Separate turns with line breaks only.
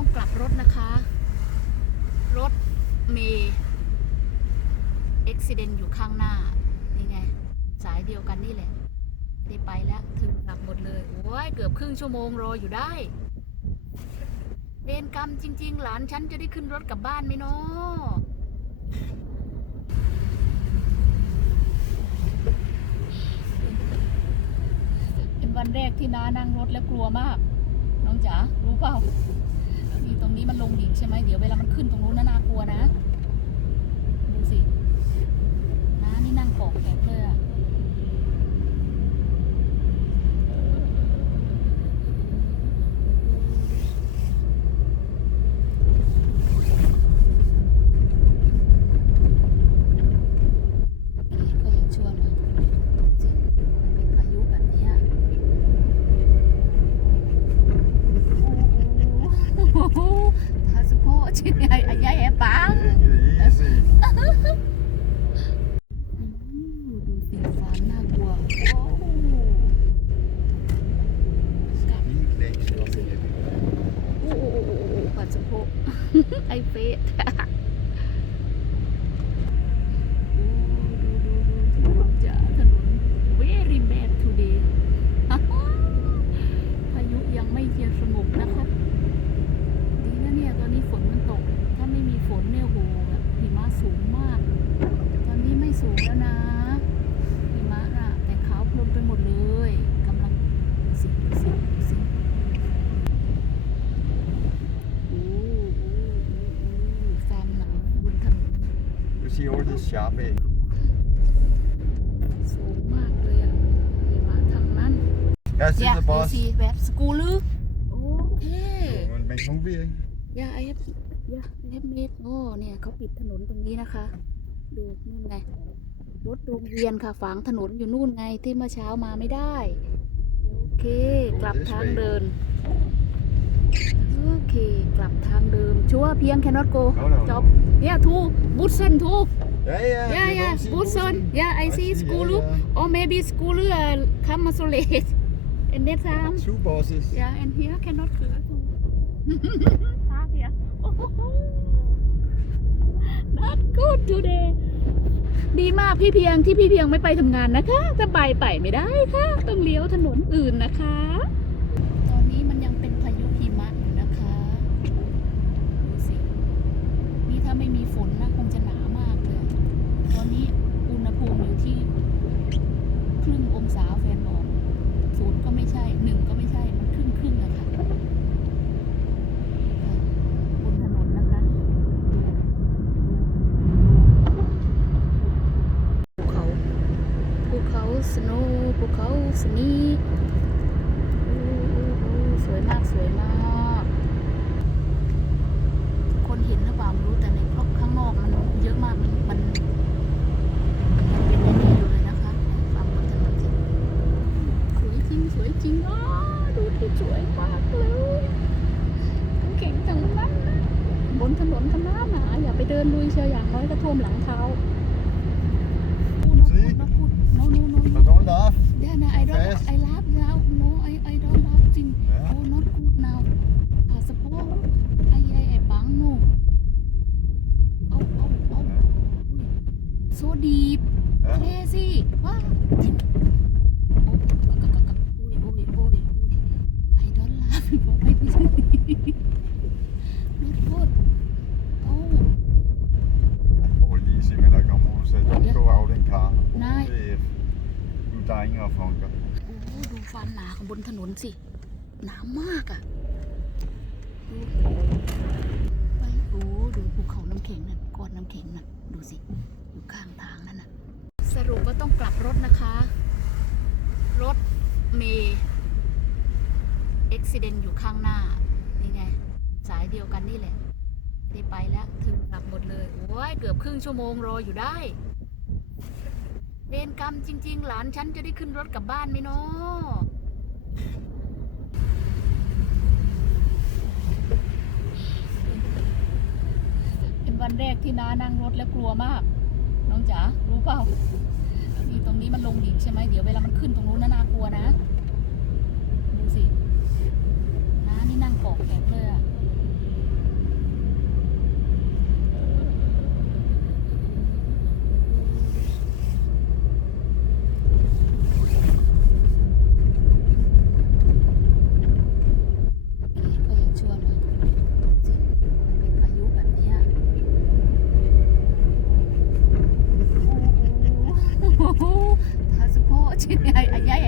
ต้องกลับรถนะคะ รถเมย์อุบิเหตุอยู่ข้างหน้า นี่ไง สายเดียวกันนี่แหละได้ไปแล้ว ถึงกลับหมดเลย โอ้ย เกือบครึ่งชั่วโมงรออยู่ได้เวรกรรมจริง ๆ หลานฉันจะได้ขึ้นรถกลับบ้านไหมเนาะเป็นวันแรกที่น้านั่งรถแล้วกลัวมาก น้องจ๋ารู้เปล่า งใช่ไหมเดี๋ยวเวลามันขึ้นตรงนู้นน่าน่ากลัวนะ ดูสิน้านี่นั่งกอกแขกเลยอะก็ยังชั่วหน่อยจริงมันเป็นพายุแบบเนี้ย พาสปอร์ตชิ้นใหญ่ใหญ่แอบปัง
Easy.
ดูสีฟ้าน่ากลัวโอ้กลับ
Niet links, dan weer.
โอ้โอ้โอ้โอ้โอ้พาสปอร์ตไอเฟสดูดูดูถนนจ้าถนน very bad today พายุยังไม่เทียสงบนะคะ ดีนะเนี่ย ตอนนี้ฝนมันตก ถ้าไม่มีฝนเนี่ยโหแบบหิมะสูงมาก ตอนนี้ไม่สูงแล้วนะหิมะอะแต่ขาวโพลนไปหมดเลยกำลังดูสิดูสิดูสิโอ้โอ้โอ้โอ้ฟาร์มหนังบนถนน
Dus hier hoort een schaap in.
สูงมากเลยอะหิมะทางนั้น
Ja,
อยาก
zit er
ดู
pas.
สิแบบสกูลือโอเค
Oh, dan ben ik nog weer.
ยาไอเอฟยาไอเอฟเมดโอ้เนี่ยเขาปิดถนนตรงนี้นะคะ ดูนู่นไงรถโรงเรียนค่ะฝางถนนอยู่นู่นไงที่เมื่อเช้ามาไม่ได้ โอเค กลับทางเดิน โอเค กลับทางเดิม ชัวร์เพียงแค่นอตโก
Oh, no.
จบเนี่ยทูบูทเซนทู
Ja, ja.
Ja,
je
ja,
kan zien
goed zo.
hoe-
Ja, I see
ja,
school.
ja.
or maybe school uh, come so late and that time
Zoekbasis.
Yeah, and here cannot clear too. Park here. Oh, not good today. ดีมากพี่เพียงที่พี่เพียงไม่ไปทำงานนะคะถ้าไปไปไม่ได้ค่ะ ต้องเลี้ยวถนนอื่นนะคะ ตอนนี้มันยังเป็นพายุหิมะอยู่นะคะ ดูสิ นี่ถ้าไม่มีฝนนะคงจะหนามากเลย ตอนนี้อุณหภูมิอยู่ที่ครึ่งองศาแฟนบอกศูนย์ก็ไม่ใช่หนึ่งก็ไม่ใช่ มันครึ่งครึ่งๆอะค่ะบนถนนนะคะภูเขาภูเขา สโนว์ภูเขาสนีสวยมากสวยมากคนเห็นหรือเปล่าไม่รู้แต่ในกล้องข้างนอกมันเยอะมากมันมันยังเป็นแน่ๆอยู่เลยนะคะฟังบนถนนสิสวยจริงสวยจริงอ๋อดูที่สวยมากเลยทั้งเก่งทั้งนั้นนบนถนนกันน้าหนาอย่าไปเดินลุยเชียวอย่างน้อยก็ท่วมหลังเท้าพูดนะพูดนะพูด no no no no
Ga door daar.
เดี๋ยวนะ I don't
Fast.
I laugh now no I I don't laugh จริง
Ja.
oh not good now พาสปอร์ตไอ้ไอ้ไอ้บัง no เอาเอาเอา so deep
Ja.
crazy ว้าวจริงโอ้กะกะกะกะโอ้ยโอ้ยโอ้ยโอ้ย I don't laugh บอกไม่พูด not good โอ้
Oh, die zien we dat ik allemaal zet.
Ja.
Go out in car.
Nee.
Weer. Doe daar in afhangen.
โอ้ดูฟันหนาของบนถนนสิ หนามากอะดูไปโอ้ดูภูเขาน้ำ แข็งนั่นก้อนน้ำแข็งนั่นดูสิ อยู่ข้างทางนั่นน่ะ สรุปว่าต้องกลับรถนะคะ รถเมย์อุบิเหตุอยู่ข้างหน้า นี่ไง สายเดียวกันนี่แหละ ได้ไปแล้ว ถึงกลับหมดเลย โอ้ย เกือบครึ่งชั่วโมงรออยู่ได้ เวรกรรมจริง ๆ หลานฉันจะได้ขึ้นรถกลับบ้านไหมเนาะเป็น วันแรกที่น้านั่งรถแล้วกลัวมาก น้องจ๋ารู้เปล่านี่ตรงนี้มันลงดิ่งใช่ไหมเดี๋ยวเวลามันขึ้นตรงนู้นน่าน่ากลัวนะดูสิน้านี่นั่งเกาะแขกเลยอะ ชิไอ้ไอ้